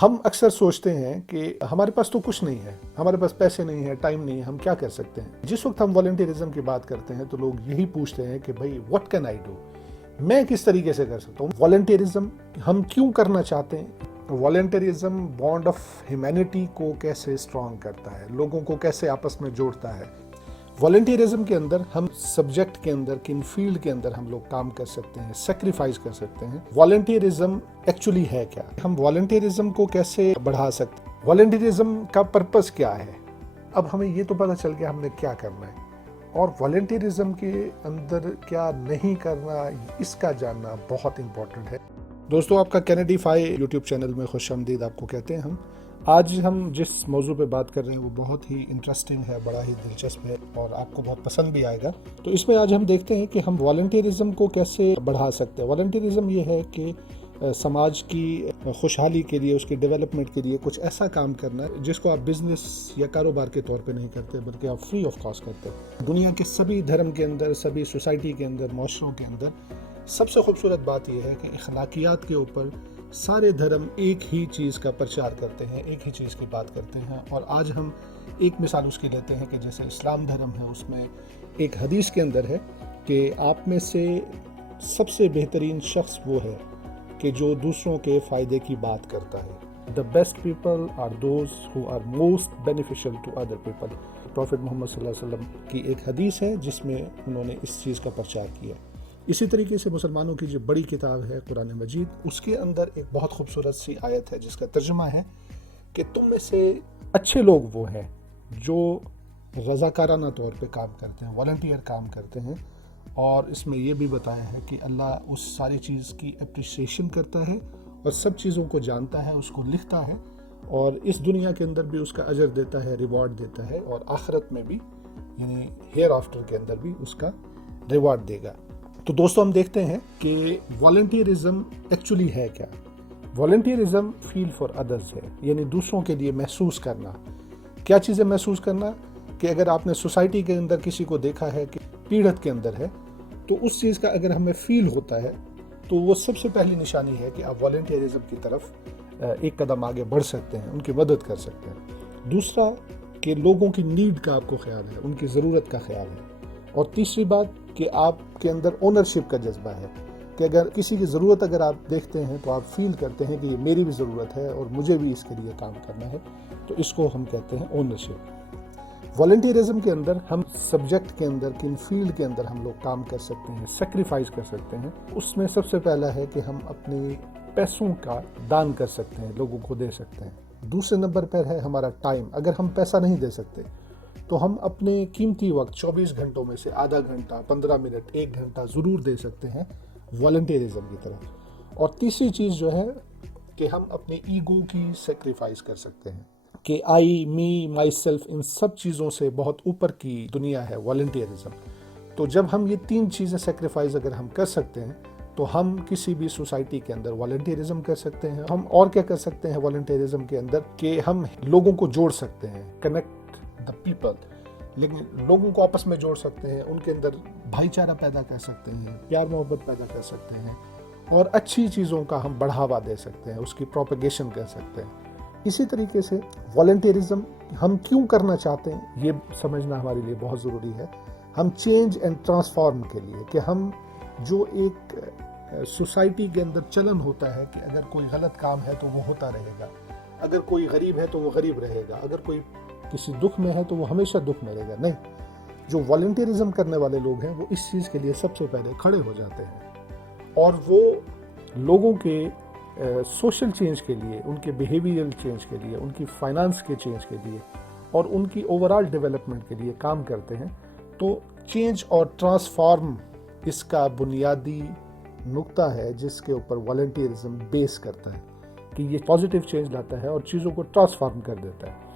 हम अक्सर सोचते हैं कि हमारे पास तो कुछ नहीं है, हमारे पास पैसे नहीं है, टाइम नहीं है, हम क्या कर सकते हैं। जिस वक्त हम वॉलंटियरिज्म की बात करते हैं तो लोग यही पूछते हैं कि भाई व्हाट कैन आई डू, मैं किस तरीके से कर सकता हूँ। वॉलंटियरिज्म हम क्यों करना चाहते हैं। वॉलंटियरिज्म बॉन्ड ऑफ ह्यूमैनिटी को कैसे स्ट्रॉन्ग करता है, लोगों को कैसे आपस में जोड़ता है। वॉलंटियरिज्म के अंदर हम सब्जेक्ट के अंदर, किन फील्ड के अंदर हम लोग काम कर सकते हैं, सेक्रीफाइस कर सकते हैं। वॉलंटियरिज्म एक्चुअली है क्या, हम वॉलंटियरिज्म को कैसे बढ़ा सकते हैं, वॉलंटियरिज्म का पर्पस क्या है। अब हमें ये तो पता चल गया हमने क्या करना है, और वॉलंटियरिज्म के अंदर क्या नहीं करना, इसका जानना बहुत इंपॉर्टेंट है। दोस्तों, आपका कैनेडीफाई यूट्यूब चैनल में खुशामदीद आपको कहते हैं हम। आज हम जिस मौजू पे बात कर रहे हैं वो बहुत ही इंटरेस्टिंग है, बड़ा ही दिलचस्प है और आपको बहुत पसंद भी आएगा। तो इसमें आज हम देखते हैं कि हम वॉलंटियरिज्म को कैसे बढ़ा सकते हैं। वॉलंटियरिज्म ये है कि समाज की खुशहाली के लिए, उसके डेवलपमेंट के लिए कुछ ऐसा काम करना जिसको आप बिजनेस या कारोबार के तौर पे नहीं करते, बल्कि आप फ्री ऑफ कॉस्ट करते हैं। दुनिया के सभी धर्म के अंदर, सभी सोसाइटी के अंदर, माशरों के अंदर सबसे खूबसूरत बात यह है कि अखलाकियात के ऊपर सारे धर्म एक ही चीज़ का प्रचार करते हैं, एक ही चीज़ की बात करते हैं। और आज हम एक मिसाल उसकी लेते हैं कि जैसे इस्लाम धर्म है, उसमें एक हदीस के अंदर है कि आप में से सबसे बेहतरीन शख्स वो है कि जो दूसरों के फ़ायदे की बात करता है। The best people are those who are most beneficial to other people. Prophet Muhammad सल्लल्लाहु अलैहि वसल्लम की एक हदीस है जिसमें उन्होंने इस चीज़ का प्रचार किया। इसी तरीके से मुसलमानों की जो बड़ी किताब है कुरान मजीद, उसके अंदर एक बहुत खूबसूरत सी आयत है जिसका तर्जुमा है कि तुम में से अच्छे लोग वो हैं जो रज़ाकाराना तौर पे काम करते हैं, वॉलंटियर काम करते हैं। और इसमें यह भी बताया है कि अल्लाह उस सारी चीज़ की अप्रिसिएशन करता है और सब चीज़ों को जानता है, उसको लिखता है, और इस दुनिया के अंदर भी उसका अजर देता है, रिवॉर्ड देता है, और आखिरत में भी यानी हेयर आफ्टर के अंदर भी उसका रिवॉर्ड देगा। तो दोस्तों, हम देखते हैं कि वॉलंटियरिज्म एक्चुअली है क्या। वॉलंटियरिज्म फील फॉर अदर्स है, यानी दूसरों के लिए महसूस करना। क्या चीज़ें महसूस करना कि अगर आपने सोसाइटी के अंदर किसी को देखा है कि पीड़ित के अंदर है, तो उस चीज़ का अगर हमें फील होता है तो वो सबसे पहली निशानी है कि आप वॉलंटियरिज्म की तरफ एक कदम आगे बढ़ सकते हैं, उनकी मदद कर सकते हैं। दूसरा कि लोगों की नीड का आपको ख्याल है, उनकी ज़रूरत का ख्याल है। और तीसरी बात कि आपके अंदर ओनरशिप का जज्बा है कि अगर किसी की ज़रूरत अगर आप देखते हैं तो आप फील करते हैं कि ये मेरी भी ज़रूरत है और मुझे भी इसके लिए काम करना है। तो इसको हम कहते हैं ओनरशिप। वॉलंटियरिज्म के अंदर हम सब्जेक्ट के अंदर, किन फील्ड के अंदर हम लोग काम कर सकते हैं, सेक्रीफाइस कर सकते हैं। उसमें सबसे पहला है कि हम अपने पैसों का दान कर सकते हैं, लोगों को दे सकते हैं। दूसरे नंबर पर है हमारा टाइम। अगर हम पैसा नहीं दे सकते तो हम अपने कीमती वक्त 24 घंटों में से आधा घंटा, 15 मिनट, 1 घंटा ज़रूर दे सकते हैं वॉलंटियरिज्म की तरफ। और तीसरी चीज़ जो है कि हम अपने ईगो की सेक्रीफाइस कर सकते हैं कि आई, मी, माई सेल्फ, इन सब चीज़ों से बहुत ऊपर की दुनिया है वॉलंटियरिज्म। तो जब हम ये तीन चीज़ें सेक्रीफाइस अगर हम कर सकते हैं तो हम किसी भी सोसाइटी के अंदर वॉलंटियरिज्म कर सकते हैं। हम और क्या कर सकते हैं वॉलंटियरिज्म के अंदर कि हम लोगों को जोड़ सकते हैं, कनेक्ट द पीपल, लेकिन लोगों को आपस में जोड़ सकते हैं, उनके अंदर भाईचारा पैदा कर सकते हैं, प्यार मोहब्बत पैदा कर सकते हैं, और अच्छी चीज़ों का हम बढ़ावा दे सकते हैं, उसकी प्रोपेगेशन कर सकते हैं। इसी तरीके से वॉलंटियरिज्म हम क्यों करना चाहते हैं ये समझना हमारे लिए बहुत ज़रूरी है। हम चेंज एंड ट्रांसफॉर्म के लिए कि हम जो एक सोसाइटी के अंदर चलन होता है कि अगर कोई गलत काम है तो वो होता रहेगा, अगर कोई गरीब है तो वो गरीब रहेगा, अगर कोई किसी दुख में है तो वो हमेशा दुख में रहेगा। नहीं, जो वॉलंटियरिज्म करने वाले लोग हैं वो इस चीज़ के लिए सबसे पहले खड़े हो जाते हैं, और वो लोगों के सोशल चेंज के लिए, उनके बिहेवियरल चेंज के लिए, उनकी फाइनेंस के चेंज के लिए, और उनकी ओवरऑल डेवलपमेंट के लिए काम करते हैं। तो चेंज और ट्रांसफॉर्म इसका बुनियादी नुक्ता है जिसके ऊपर वॉलंटियरिज्म बेस करता है कि ये पॉजिटिव चेंज लाता है और चीज़ों को ट्रांसफॉर्म कर देता है।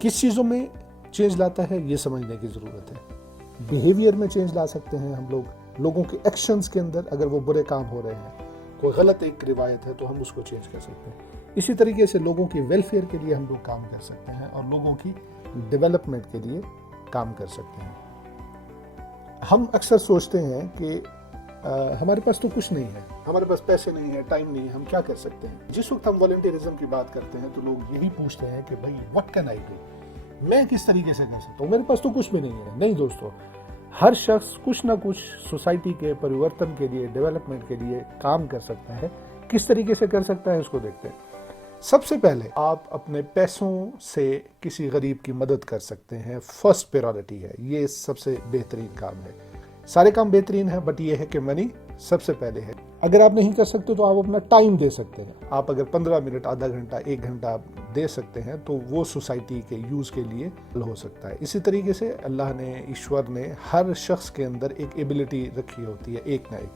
किस चीज़ों में चेंज लाता है ये समझने की ज़रूरत है। बिहेवियर में चेंज ला सकते हैं हम लोग, लोगों के एक्शंस के अंदर अगर वो बुरे काम हो रहे हैं, कोई गलत एक रिवायत है तो हम उसको चेंज कर सकते हैं। इसी तरीके से लोगों की वेलफेयर के लिए हम लोग काम कर सकते हैं और लोगों की डेवलपमेंट के लिए काम कर सकते हैं। हम अक्सर सोचते हैं कि हमारे पास तो कुछ नहीं है, हमारे पास पैसे नहीं है, टाइम नहीं है, हम क्या कर सकते हैं। जिस वक्त हम वॉलंटियरिज्म की बात करते हैं तो लोग यही पूछते हैं कि भाई व्हाट कैन आई डू, मैं किस तरीके से कर सकता हूँ, मेरे पास तो कुछ भी नहीं है। नहीं दोस्तों, हर शख्स कुछ ना कुछ सोसाइटी के परिवर्तन के लिए, डेवलपमेंट के लिए काम कर सकता है। किस तरीके से कर सकता है उसको देखते हैं। सबसे पहले आप अपने पैसों से किसी गरीब की मदद कर सकते हैं, फर्स्ट प्रायोरिटी है, ये सबसे बेहतरीन काम है। सारे काम बेहतरीन है बट ये है कि मनी सबसे पहले है। अगर आप नहीं कर सकते तो आप अपना टाइम दे सकते हैं। आप अगर 15 मिनट, आधा घंटा, 1 घंटा दे सकते हैं तो वो सोसाइटी के यूज के लिए हो सकता है। इसी तरीके से अल्लाह ने, ईश्वर ने हर शख्स के अंदर एक एबिलिटी रखी होती है, एक ना एक,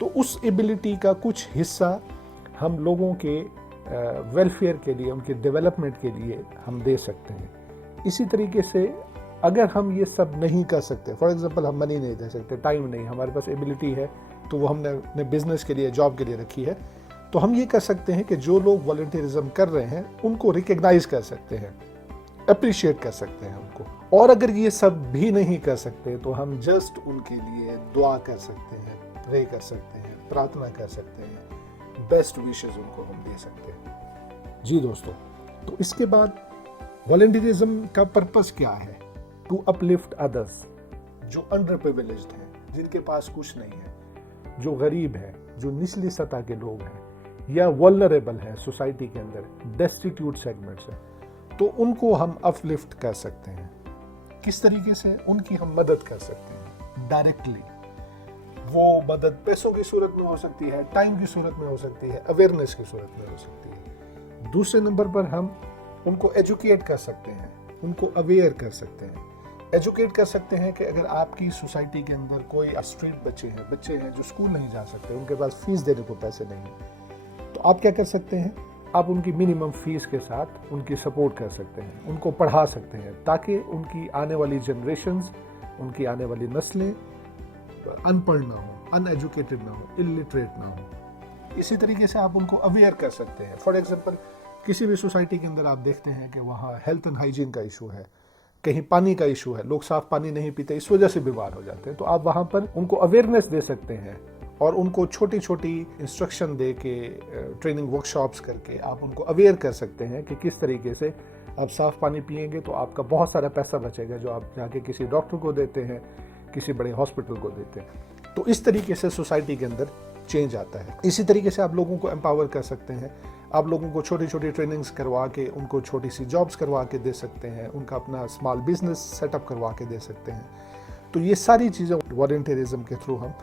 तो उस एबिलिटी का कुछ हिस्सा हम लोगों के वेलफेयर के लिए, उनके डेवलपमेंट के लिए हम दे सकते हैं। इसी तरीके से अगर हम ये सब नहीं कर सकते, फॉर एग्जांपल हम मनी नहीं दे सकते, टाइम नहीं, हमारे पास एबिलिटी है तो वो हमने अपने बिजनेस के लिए, जॉब के लिए रखी है, तो हम ये कर सकते हैं कि जो लोग वॉलंटियरिज्म कर रहे हैं उनको रिकग्नाइज कर सकते हैं, अप्रिशिएट कर सकते हैं उनको। और अगर ये सब भी नहीं कर सकते तो हम जस्ट उनके लिए दुआ कर सकते हैं, प्रे कर सकते हैं, प्रार्थना कर सकते हैं, बेस्ट विशेस उनको हम दे सकते हैं। जी दोस्तों, तो इसके बाद वॉलंटियरिज्म का पर्पस क्या है? टू अपलिफ्ट अदर्स, जो अंडर प्रिविलेज्ड हैं, जिनके पास कुछ नहीं है, जो गरीब है, जो निचली सतह के लोग हैं या वल्नरेबल है सोसाइटी के अंदर, डेस्टिट्यूट सेगमेंट्स हैं, तो उनको हम अपलिफ्ट कर सकते हैं। किस तरीके से? उनकी हम मदद कर सकते हैं डायरेक्टली। वो मदद पैसों की सूरत में हो सकती है, टाइम की सूरत में हो सकती है, अवेयरनेस की सूरत में हो सकती है। दूसरे नंबर पर हम उनको एजुकेट कर सकते हैं, उनको अवेयर कर सकते हैं। एजुकेट कर सकते हैं कि अगर आपकी सोसाइटी के अंदर कोई स्ट्रीट बच्चे हैं जो स्कूल नहीं जा सकते, उनके पास फीस देने को पैसे नहीं, तो आप क्या कर सकते हैं? आप उनकी मिनिमम फीस के साथ उनकी सपोर्ट कर सकते हैं, उनको पढ़ा सकते हैं, ताकि उनकी आने वाली जनरेशन्स, उनकी आने वाली नस्लें अनपढ़ ना हो, अनएजुकेटेड ना हो, इलिटरेट ना हो। इसी तरीके से आप उनको अवेयर कर सकते हैं। फॉर एग्जांपल, किसी भी सोसाइटी के अंदर आप देखते हैं कि वहाँ हेल्थ एंड हाइजीन का इशू है, कहीं पानी का इशू है, लोग साफ पानी नहीं पीते, इस वजह से बीमार हो जाते हैं, तो आप वहाँ पर उनको अवेयरनेस दे सकते हैं और उनको छोटी छोटी इंस्ट्रक्शन दे के, ट्रेनिंग वर्कशॉप्स करके आप उनको अवेयर कर सकते हैं कि किस तरीके से आप साफ पानी पिएंगे तो आपका बहुत सारा पैसा बचेगा, जो आप जाके किसी डॉक्टर को देते हैं, किसी बड़े हॉस्पिटल को देते हैं। तो इस तरीके से सोसाइटी के अंदर चेंज आता है। इसी तरीके से आप लोगों को एम्पावर कर सकते हैं, आप लोगों को छोटी छोटी ट्रेनिंग्स करवा के, उनको छोटी सी जॉब्स करवा के दे सकते हैं, उनका अपना स्मॉल बिजनेस सेटअप करवा के दे सकते हैं। तो ये सारी चीज़ें वॉलंटियरिज्म के थ्रू हम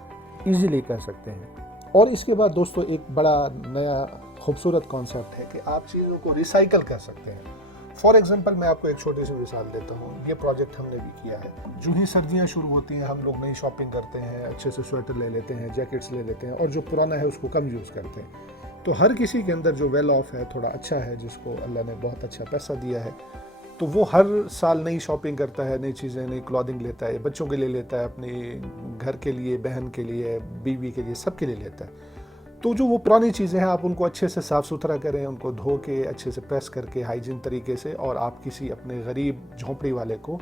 इजीली कर सकते हैं। और इसके बाद दोस्तों एक बड़ा नया खूबसूरत कॉन्सेप्ट है कि आप चीज़ों को रिसाइकल कर सकते हैं। फॉर एग्जांपल, मैं आपको एक छोटी सी मिसाल देता हूँ। ये प्रोजेक्ट हमने भी किया है। जो ही सर्दियाँ शुरू होती हैं, हम लोग नई शॉपिंग करते हैं, अच्छे से स्वेटर ले लेते हैं, जैकेट्स ले लेते हैं, और जो पुराना है उसको कम यूज़ करते हैं। तो हर किसी के अंदर जो वेल ऑफ है, थोड़ा अच्छा है, जिसको अल्लाह ने बहुत अच्छा पैसा दिया है, तो वो हर साल नई शॉपिंग करता है, नई चीज़ें, नई क्लॉथिंग लेता है, बच्चों के लिए लेता है, अपने घर के लिए, बहन के लिए, बीवी के लिए, सबके लिए लेता है। तो जो वो पुरानी चीज़ें हैं, आप उनको अच्छे से साफ़ सुथरा करें, उनको धो के अच्छे से प्रेस करके हाइजीन तरीके से, और आप किसी अपने गरीब झोंपड़ी वाले को,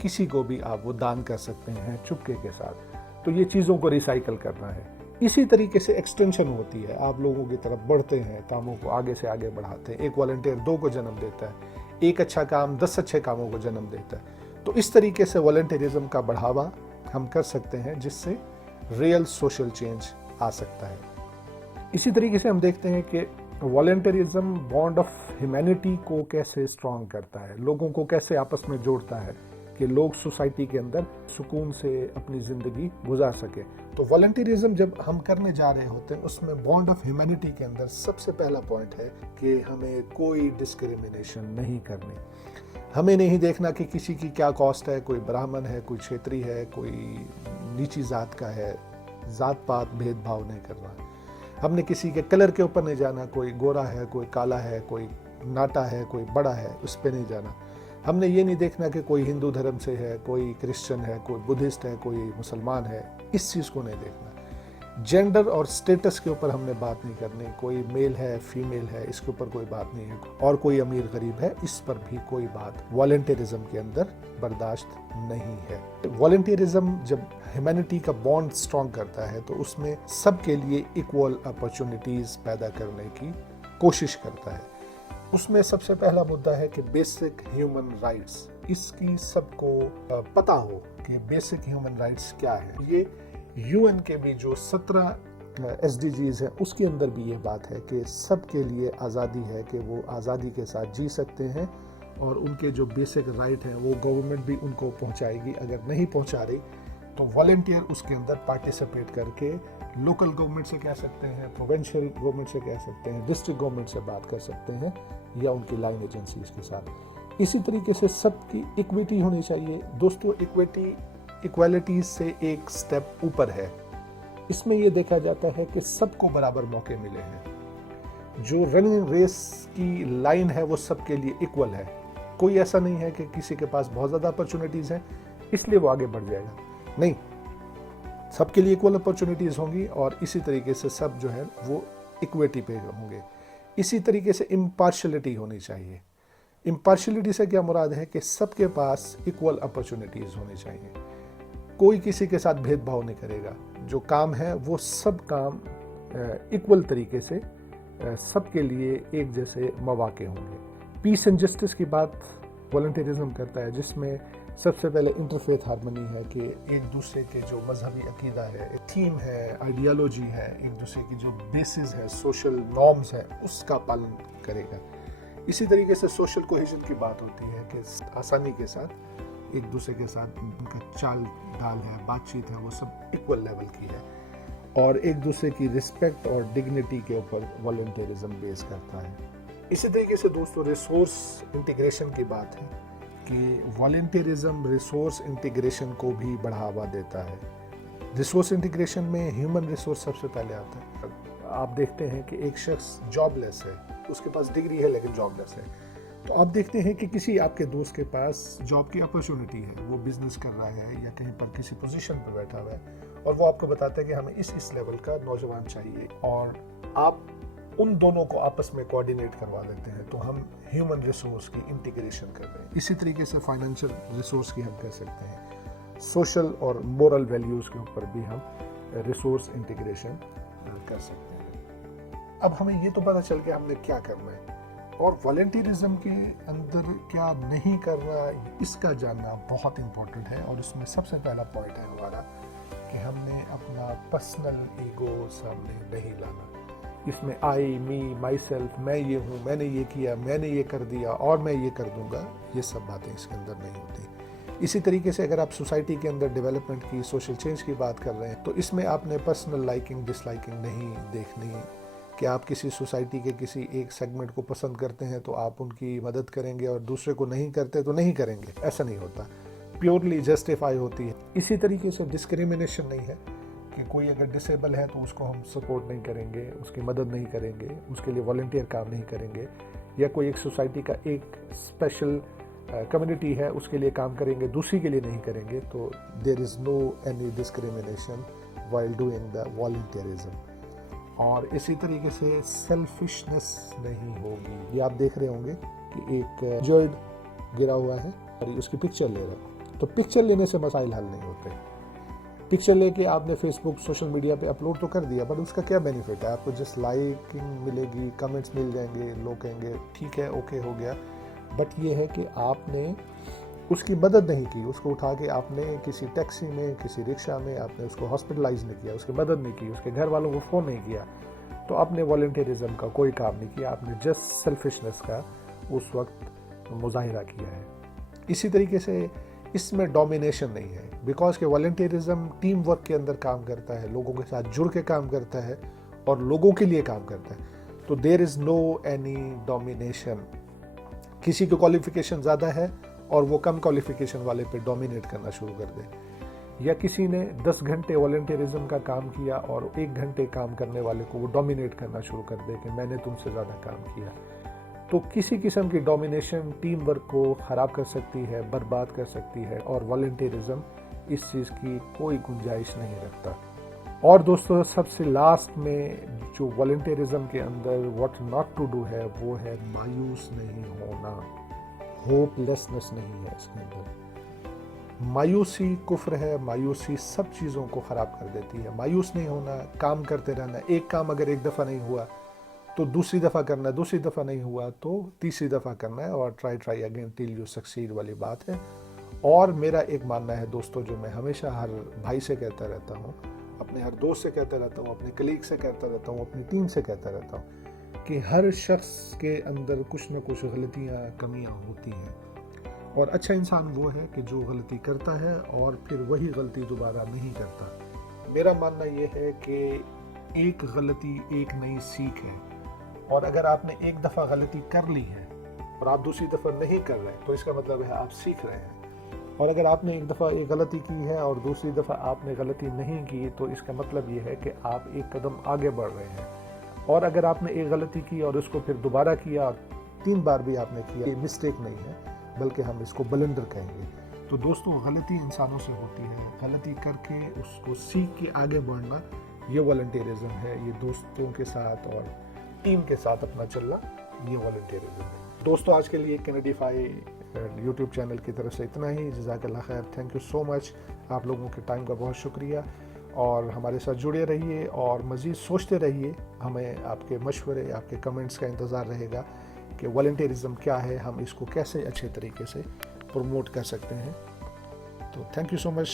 किसी को भी आप वो दान कर सकते हैं चुपके के साथ। तो ये चीज़ों को रिसाइकल करना है। इसी तरीके से एक्सटेंशन होती है, आप लोगों की तरफ बढ़ते हैं, कामों को आगे से आगे बढ़ाते हैं। एक वॉलंटियर 2 को जन्म देता है, एक अच्छा काम 10 अच्छे कामों को जन्म देता है। तो इस तरीके से वॉलंटियरिज्म का बढ़ावा हम कर सकते हैं, जिससे रियल सोशल चेंज आ सकता है। इसी तरीके से हम देखते हैं कि वॉलंटियरिज्म बॉन्ड ऑफ ह्यूमैनिटी को कैसे स्ट्रॉन्ग करता है, लोगों को कैसे आपस में जोड़ता है कि लोग सोसाइटी के अंदर सुकून से अपनी ज़िंदगी गुजार सके। तो वॉलंटियरिज्म जब हम करने जा रहे होते हैं, उसमें बॉन्ड ऑफ ह्यूमैनिटी के अंदर सबसे पहला पॉइंट है कि हमें कोई डिस्क्रिमिनेशन नहीं करनी। हमें नहीं देखना कि किसी की क्या कॉस्ट है, कोई ब्राह्मण है, कोई क्षेत्रीय है, कोई नीची जात का है, जात पात भेदभाव नहीं करना। हमने किसी के कलर के ऊपर नहीं जाना, कोई गोरा है, कोई काला है, कोई नाटा है, कोई बड़ा है, उस पर नहीं जाना। हमने ये नहीं देखना कि कोई हिंदू धर्म से है, कोई क्रिश्चियन है, कोई बुद्धिस्ट है, कोई मुसलमान है, इस चीज़ को नहीं देखना। जेंडर और स्टेटस के ऊपर हमने बात नहीं करनी, कोई मेल है फीमेल है इसके ऊपर कोई बात नहीं है, और कोई अमीर गरीब है इस पर भी कोई बात वॉलंटियरिज्म के अंदर बर्दाश्त नहीं है। वॉलंटियरिज्म जब ह्यूमैनिटी का बॉन्ड स्ट्रॉन्ग करता है तो उसमें सबके लिए इक्वल अपॉर्चुनिटीज पैदा करने की कोशिश करता है। उसमें सबसे पहला मुद्दा है कि बेसिक ह्यूमन राइट्स, इसकी सबको पता हो कि बेसिक ह्यूमन राइट्स क्या है। ये यूएन के भी जो 17 एसडीजीज हैं उसके अंदर भी ये बात है कि सबके लिए आज़ादी है कि वो आज़ादी के साथ जी सकते हैं, और उनके जो बेसिक राइट हैं वो गवर्नमेंट भी उनको पहुंचाएगी। अगर नहीं पहुंचा रही तो वॉलंटियर उसके अंदर पार्टिसिपेट करके लोकल गवर्नमेंट से कह सकते हैं, प्रोविंशियल गवर्नमेंट से कह सकते हैं, डिस्ट्रिक्ट गवर्नमेंट से बात कर सकते हैं, या उनकी लाइन एजेंसीज के साथ। इसी तरीके से सबकी इक्विटी होनी चाहिए। दोस्तों, इक्वालिटी से एक स्टेप ऊपर है। इसमें यह देखा जाता है कि सबको बराबर मौके मिले हैं। जो रनिंग रेस की लाइन है वो सबके लिए इक्वल है। कोई ऐसा नहीं है कि किसी के पास बहुत ज़्यादा अपॉर्चुनिटीज़ हैं इसलिए वो आगे बढ़ जाएगा, नहीं, सबके लिए इक्वल अपॉर्चुनिटीज़ होंगी, और इसी तरीके से सब जो है वो इक्विटी पे होंगे। इसी तरीके से इम्पार्शलिटी होनी चाहिए। इम्पार्शलिटी से क्या मुराद है कि सबके पास इक्वल अपॉर्चुनिटीज़ होनी चाहिए। कोई किसी के साथ भेदभाव नहीं करेगा। जो काम है वो सब काम इक्वल तरीके से सबके लिए एक जैसे मौके होंगे। पीस एंड जस्टिस की बात वॉलंटियरिज्म करता है, जिसमें सबसे पहले इंटरफेथ हार्मनी है कि एक दूसरे के जो मजहबी अकीदा है, थीम है, आइडियालॉजी है, एक दूसरे की जो बेसिस है, सोशल नॉर्म्स है, उसका पालन करेगा। इसी तरीके से सोशल कोहेजन की बात होती है कि आसानी के साथ एक दूसरे के साथ उनका चाल ढाल है, बातचीत है, वो सब इक्वल लेवल की है, और एक दूसरे की रिस्पेक्ट और डिग्निटी के ऊपर वॉलंटियरिज्म बेस करता है। इसी तरीके से दोस्तों रिसोर्स इंटीग्रेशन की बात है कि वॉलंटियरिज्म रिसोर्स इंटीग्रेशन को भी बढ़ावा देता है। रिसोर्स इंटीग्रेशन में ह्यूमन रिसोर्स सबसे पहले आता है। आप देखते हैं कि एक शख्स जॉबलेस है, उसके पास डिग्री है लेकिन जॉबलेस है, तो आप देखते हैं कि किसी आपके दोस्त के पास जॉब की अपॉर्चुनिटी है, वो बिजनेस कर रहा है या कहीं पर किसी पोजीशन पर बैठा हुआ है, और वो आपको बताता है कि हमें इस लेवल का नौजवान चाहिए, और आप उन दोनों को आपस में कोऑर्डिनेट करवा देते हैं, तो हम ह्यूमन रिसोर्स की इंटीग्रेशन कर रहे हैं। इसी तरीके से फाइनेंशियल रिसोर्स की हम कह सकते हैं। सोशल और मोरल वैल्यूज़ के ऊपर भी हम रिसोर्स इंटीग्रेशन कर सकते हैं। अब हमें ये तो पता चल गया हमने क्या करना है, और वॉलंटियरिज्म के अंदर क्या नहीं करना, इसका जानना बहुत इम्पोर्टेंट है। और इसमें सबसे पहला पॉइंट है हमारा कि हमने अपना पर्सनल ईगो सामने नहीं लाना। इसमें आई, मी, माई सेल्फ, मैं ये हूँ, मैंने ये किया, मैंने ये कर दिया और मैं ये कर दूंगा, ये सब बातें इसके अंदर नहीं होती। इसी तरीके से अगर आप सोसाइटी के अंदर डेवलपमेंट की, सोशल चेंज की बात कर रहे हैं, तो इसमें आपने पर्सनल लाइकिंग डिसलाइकिंग नहीं देखनी कि आप किसी सोसाइटी के किसी एक सेगमेंट को पसंद करते हैं तो आप उनकी मदद करेंगे और दूसरे को नहीं करते तो नहीं करेंगे, ऐसा नहीं होता। प्योरली जस्टिफाई होती है। इसी तरीके से डिस्क्रिमिनेशन नहीं है कि कोई अगर डिसेबल है तो उसको हम सपोर्ट नहीं करेंगे, उसकी मदद नहीं करेंगे, उसके लिए वॉलंटियर काम नहीं करेंगे, या कोई एक सोसाइटी का एक स्पेशल कम्युनिटी है उसके लिए काम करेंगे, दूसरी के लिए नहीं करेंगे, तो there is no any discrimination while doing the volunteerism. और इसी तरीके से सेल्फिशनेस नहीं होगी। ये आप देख रहे होंगे कि एक जर्ड गिरा हुआ है और उसकी पिक्चर ले रहा है, तो पिक्चर लेने से मसाइल हल नहीं होते। पिक्चर लेके आपने फेसबुक सोशल मीडिया पे अपलोड तो कर दिया, बट उसका क्या बेनिफिट है? आपको जस्ट लाइकिंग मिलेगी, कमेंट्स मिल जाएंगे, लोग कहेंगे ठीक है, ओके हो गया, बट ये है कि आपने उसकी मदद नहीं की, उसको उठा के आपने किसी टैक्सी में, किसी रिक्शा में आपने उसको हॉस्पिटलाइज नहीं किया, उसकी मदद नहीं की, उसके घर वालों को फ़ोन नहीं किया, तो आपने वॉलंटियरिज्म का कोई काम नहीं किया, आपने जस्ट सेल्फिशनेस का उस वक्त मुजाहिरा किया है। इसी तरीके से इसमें डोमिनेशन नहीं है, बिकॉज के वॉलंटियरिज्म टीम वर्क के अंदर काम करता है, लोगों के साथ जुड़ के काम करता है और लोगों के लिए काम करता है, तो there is no any domination. किसी की क्वालिफिकेशन ज़्यादा है और वो कम क्वालिफिकेशन वाले पे डोमिनेट करना शुरू कर दे, या किसी ने 10 घंटे वॉलंटियरिज्म का काम किया और 1 घंटे काम करने वाले को वो डोमिनेट करना शुरू कर दे कि मैंने तुमसे ज़्यादा काम किया, तो किसी किस्म की डोमिनेशन टीम वर्क को ख़राब कर सकती है, बर्बाद कर सकती है, और वॉलंटियरिज्म इस चीज़ की कोई गुंजाइश नहीं रखता। اور دوستوں سب سے لاسٹ میں جو والنٹیرزم کے اندر واٹ ناٹ ٹو ڈو ہے وہ ہے مایوس نہیں ہونا. ہوپ لیسنس نہیں ہے اس کے اندر. مایوسی کفر ہے. مایوسی سب چیزوں کو خراب کر دیتی ہے. مایوس نہیں ہونا, کام کرتے رہنا. ایک کام اگر ایک دفعہ نہیں ہوا تو دوسری دفعہ کرنا ہے, دوسری دفعہ نہیں ہوا تو تیسری دفعہ کرنا ہے, اور try again till you succeed والی بات ہے. اور میرا ایک ماننا ہے دوستو, جو میں ہمیشہ ہر بھائی سے کہتا رہتا ہوں, اپنے ہر دوست سے کہتا رہتا ہوں, اپنے کلیگ سے کہتا رہتا ہوں, اپنی ٹیم سے کہتا رہتا ہوں کہ ہر شخص کے اندر کچھ نہ کچھ غلطیاں, کمیاں ہوتی ہیں. اور اچھا انسان وہ ہے کہ جو غلطی کرتا ہے اور پھر وہی غلطی دوبارہ نہیں کرتا. میرا ماننا یہ ہے کہ ایک غلطی ایک نئی سیکھ ہے, اور اگر آپ نے ایک دفعہ غلطی کر لی ہے اور آپ دوسری دفعہ نہیں کر رہے تو اس کا مطلب ہے آپ سیکھ رہے ہیں. اور اگر آپ نے ایک دفعہ ایک غلطی کی ہے اور دوسری دفعہ آپ نے غلطی نہیں کی تو اس کا مطلب یہ ہے کہ آپ ایک قدم آگے بڑھ رہے ہیں. اور اگر آپ نے ایک غلطی کی اور اس کو پھر دوبارہ کیا اور 3 بار بھی آپ نے کیا, یہ مسٹیک نہیں ہے بلکہ ہم اس کو بلنڈر کہیں گے. تو دوستو غلطی انسانوں سے ہوتی ہے, غلطی کر کے اس کو سیکھ کے آگے بڑھنا, یہ والنٹیرزم ہے. یہ دوستوں کے ساتھ اور ٹیم کے ساتھ اپنا چلنا, یہ والنٹیرزم ہے. دوستو آج کے لیے کینیڈیفائی یوٹیوب چینل کی طرف سے اتنا ہی. جزاک اللہ خیر. تھینک یو سو مچ. آپ لوگوں کے ٹائم کا بہت شکریہ, اور ہمارے ساتھ جڑے رہیے اور مزید سوچتے رہیے. ہمیں آپ کے مشورے, آپ کے کمنٹس کا انتظار رہے گا کہ والنٹیرزم کیا ہے, ہم اس کو کیسے اچھے طریقے سے پروموٹ کر سکتے ہیں. تو تھینک یو سو مچ.